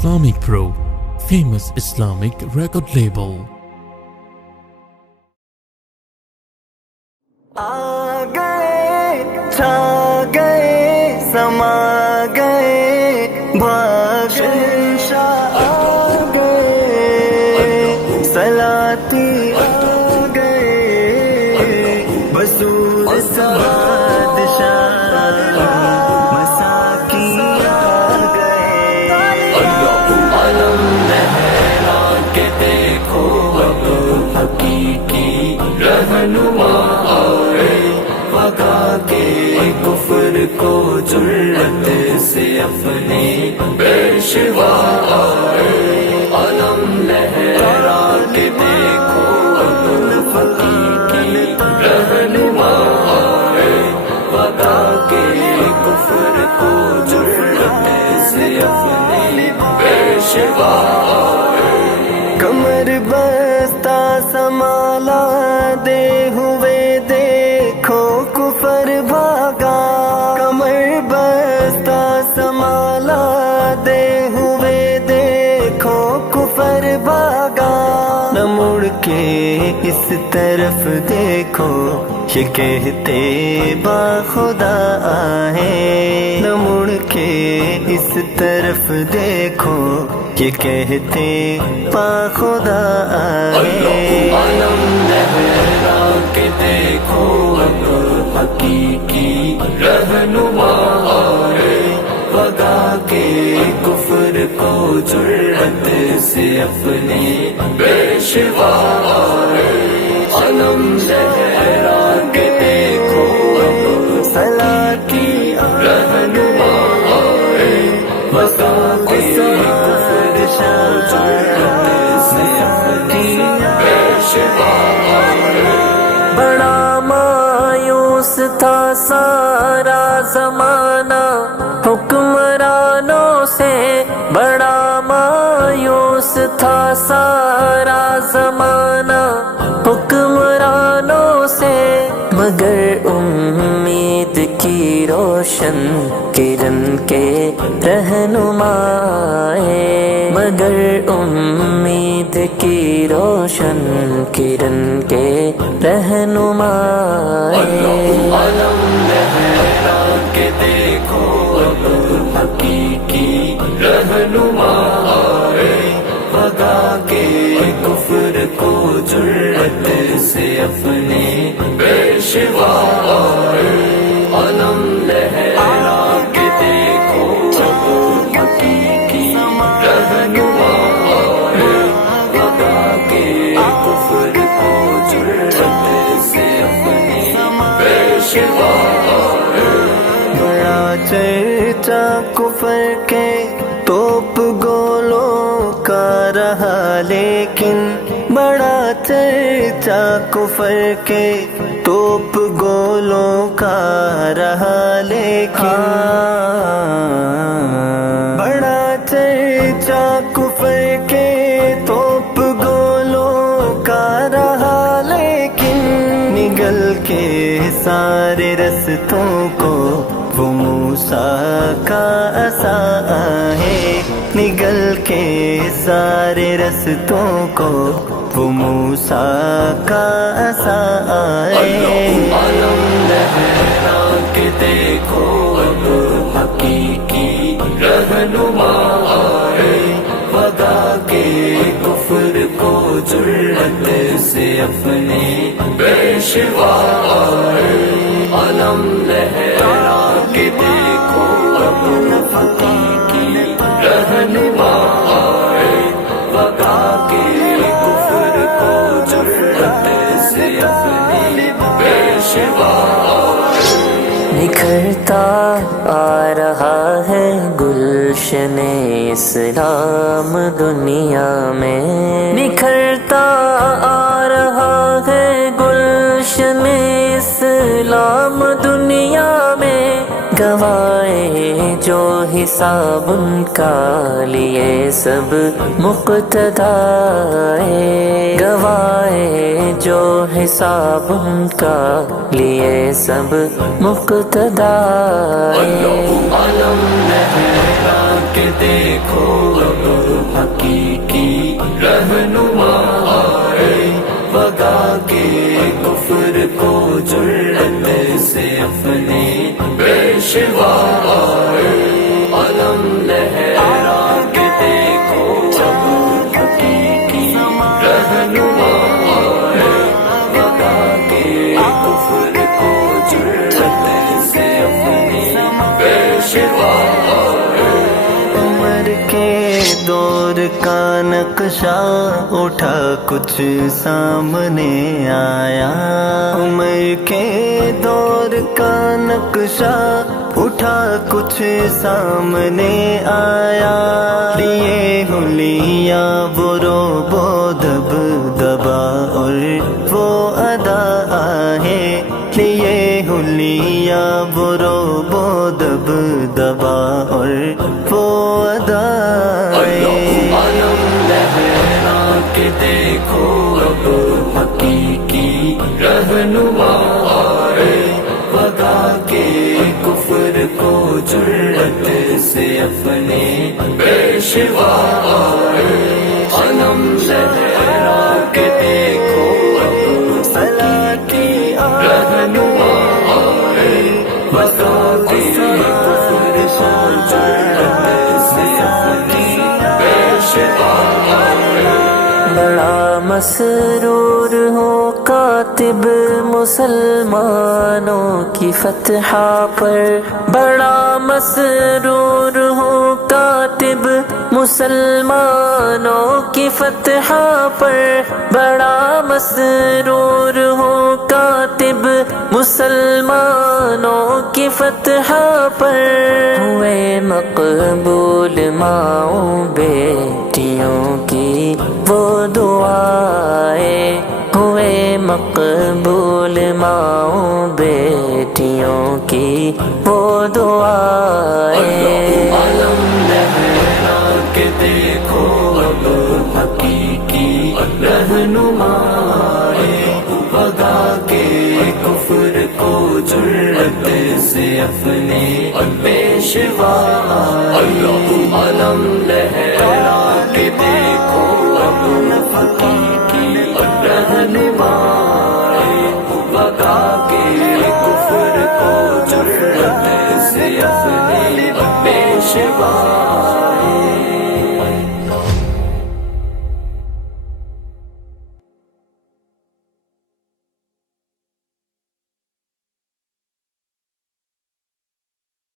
Islamic Pro, famous Islamic record label. आ गए छा गए समा गए भागशाह आ गए सलाती आ गए बसूर बादशाह मसाकी आ गए आलम लहरा के देखो अब हकीकी रहनुमा भगा के कुफर को जुर्रत से अपने पेशवा आए आलम लहरा के देखो अब हकीकी रहनुमा आए भगा के कुफर को जुर्रत से अपने पेशवा आए कमर बस्ता संभाला दे हुए देखो कुफर भागा कमर बस्ता संभाला दे हुए देखो कुफर भागा न मुड़ के इस तरफ देखो ये कहते बाखुदा आए न मुड़ के इस तरफ देखो ये कहते बाखुदा आए आलम लहरा के देखो अब हकीकी रहनुमा आए भगा के कुफर को जुर्रत से अपने पेशवा आए आलम लहरा के देखो अब सलाती रहनुमा आए भगा के कुफर को जुर्रत से अपने पेशवा आए बड़ा मायूस था सारा जमाना हुक्मरानों से बड़ा मायूस था सारा जमाना हुक्मरानों से मगर उम्मीद की रोशन किरण के रहनुमाए मगर उम्मीद की रोशन किरण के रहनुमाए आलम लहरा के देखो अब हकीकी रहनुमा आए भगा के कुफर को जुर्रत से अपने पेशवा आए आलम लहरा के देखो अब हकीकी रहनुमा आए भगा के कुफर को जुर्रत से अपने पेशवा आए बड़ा चर्चा कुफर के तोप गोलों का रहा लेकिन बड़ा चर्चा कुफर के तोप गोलों का रहा लेकिन बड़ा चर्चा कुफर के तोप गोलों का रहा लेकिन निगल के सारे रस्तों को वो मूसा का असा है निगल के सारे रस्तों को वो मूसा का असा है आलम लहरा के देखो अब हकीकी रहनुमा आए भगा के कुफर को जुर्रत से अपने पेशवा आए आलम लहरा के देखो अब हकीकी रहनुमा आए भगा के कुफर को जुर्रत से अपने पेशवा आए निखरता आ रहा है गुलशन इस्लाम दुनिया में निखरता आ रहा है गुलशन इस्लाम दुनिया में गवाए जो हिसाब उनका लिए सब मुक्तदाए गवाए जो हिसाब उनका लिए सब मुक्तदाए आलम लहरा के دیکھو اب حقیقی رہنما آئے، بھگا کے کفر کو جرأت سے اپنے پیشوا آئے، علم لہرا کے دیکھو اب حقیقی رہنما آئے، بھگا کے کفر کو جرأت سے اپنے پیشوا آئے۔ عمر کے دور کا نقشہ اٹھا کچھ سامنے آیا، عمر کے دور کا نقشہ اٹھا کچھ سامنے آیا، لیے حلیہ وہ روب و دب دبا اور وہ ادا آئے، لیے حلیہ وہ روب و دب دبا اور وہ ادا آئے۔ علم لہرا کے دیکھو اب حقیقی رہنما آئے، بھگا کے کفر کو جرأت سے اپنے پیشوا آئے، علم لہرا کے دیکھو اب حقیقی رہنما آئے، بھگا کے کفر کو جرأت سے اپنے پیشوا آئے۔ بڑا مسرور ہو کاتب مسلمانوں کی فتح پر، بڑا مسرور ہو کاتب مسلمانوں کی فتح پر، بڑا مسرور ہو کاتب مسلمانوں کی فتح پر، ہوئے مقبول ماؤں بیٹیوں کی وہ دعائیں، ہوئے مقبول ماؤں بیٹیوں کی وہ دعائیں۔ علم لہرا کے دیکھو اب حقیقی رہنما آئے، بھگا کے کفر کو جرأت سے اپنے پیشوا آئے، علم لہرا کے دیکھو اب حقیقی رہنما آئے، بھگا کے کفر کو جرأت سے اپنے پیشوا